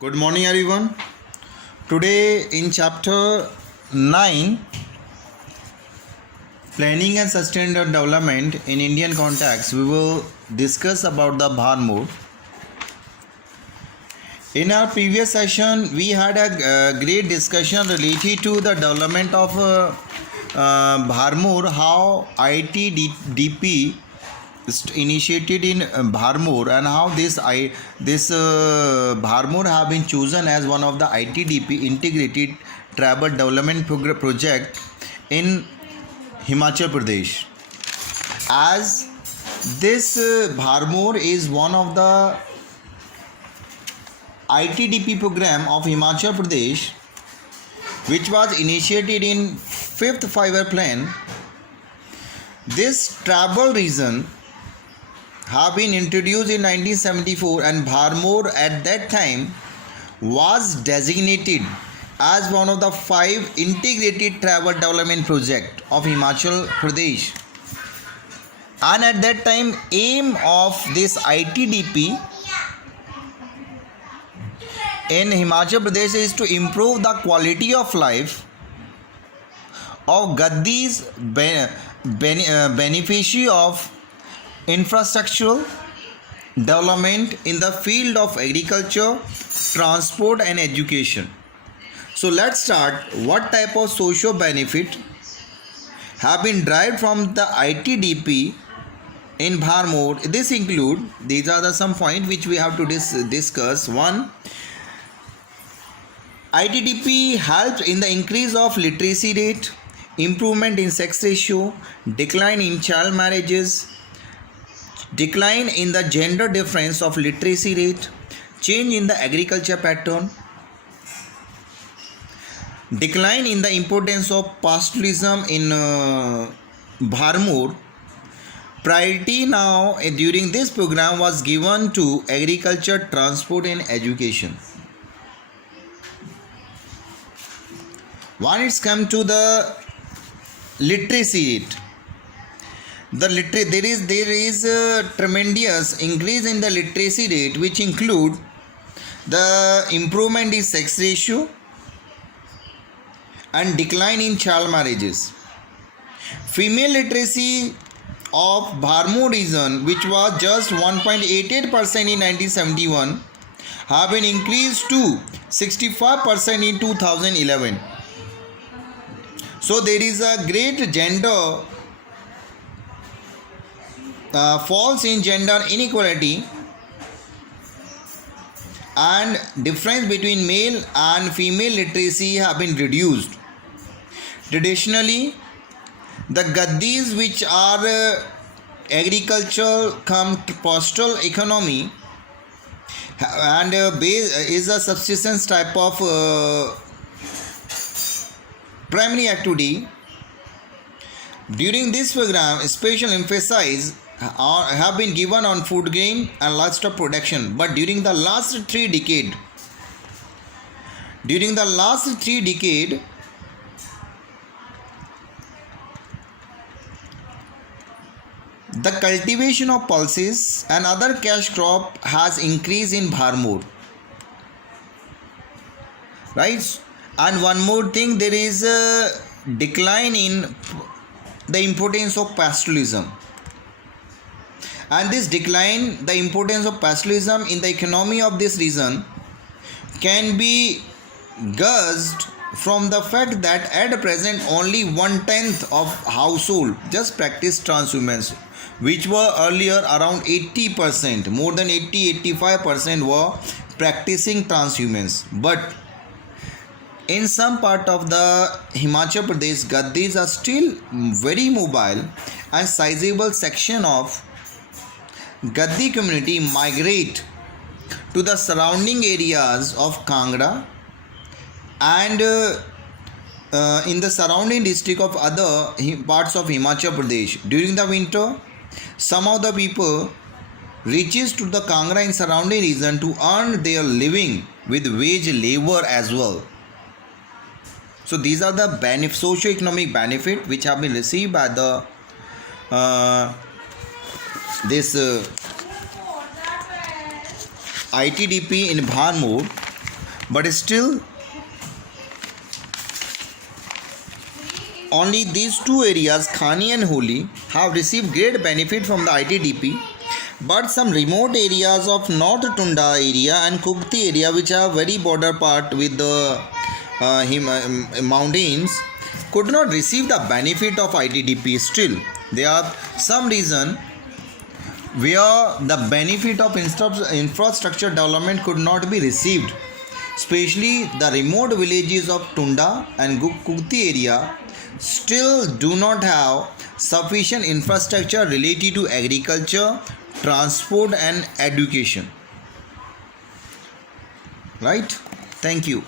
Good morning, everyone. Today, in chapter 9, Planning and Sustainable Development in Indian Context, we will discuss about the Bharmur. In our previous session, we had a great discussion related to the development of Bharmur, how ITDP initiated in Bharmur, and how this Bharmur have been chosen as one of the ITDP integrated tribal development project in Himachal Pradesh. As this Bharmur is one of the ITDP program of Himachal Pradesh, which was initiated in 5th Five-Year Plan. This tribal region have been introduced in 1974, and Bharmur at that time was designated as one of the 5 integrated tribal development project of Himachal Pradesh. And at that time, aim of this ITDP in Himachal Pradesh is to improve the quality of life of Gaddis beneficiary of infrastructural development in the field of agriculture, transport and education. So let's start. What type of social benefit have been derived from the ITDP in Bharmur? This include, these are the some points which we have to discuss. 1. ITDP helped in the increase of literacy rate, improvement in sex ratio, decline in child marriages, decline in the gender difference of literacy rate, change in the agriculture pattern, decline in the importance of pastoralism in Bharmur. Priority now during this program was given to agriculture, transport and education. When it's come to the literacy rate, there is a tremendous increase in the literacy rate, which include the improvement in sex ratio and decline in child marriages. Female literacy of Bharmur region, which was just 1.88% in 1971, have been increased to 65% in 2011. So there is a great gender falls in gender inequality, and difference between male and female literacy have been reduced. Traditionally, the Gaddis, which are agricultural come pastoral economy and is a subsistence type of primary activity. During this program, special emphasis have been given on food grain and livestock production. But during the last three decade, the cultivation of pulses and other cash crop has increased in Bharmur. Right? And one more thing, there is a decline in the importance of pastoralism. And this decline, the importance of pastoralism in the economy of this region, can be gauged from the fact that at present only 1/10 of household just practice transhumance, which were earlier around 80%, more than 80-85% were practicing transhumance. But in some part of the Himachal Pradesh, Gaddis are still very mobile, and sizable section of Gaddi community migrate to the surrounding areas of Kangra and in the surrounding district of other parts of Himachal Pradesh. During the winter, some of the people reaches to the Kangra and surrounding region to earn their living with wage labor as well. So these are the socio-economic benefit which have been received by the this ITDP in Bharmur. but still only these two areas, Khani and Holi, have received great benefit from the ITDP, but some remote areas of North Tunda area and Kukti area, which are very border part with the mountains, could not receive the benefit of ITDP. Still, there are some reason where the benefit of infrastructure development could not be received, especially the remote villages of Tunda and Kukti area still do not have sufficient infrastructure related to agriculture, transport and education. Right? Thank you.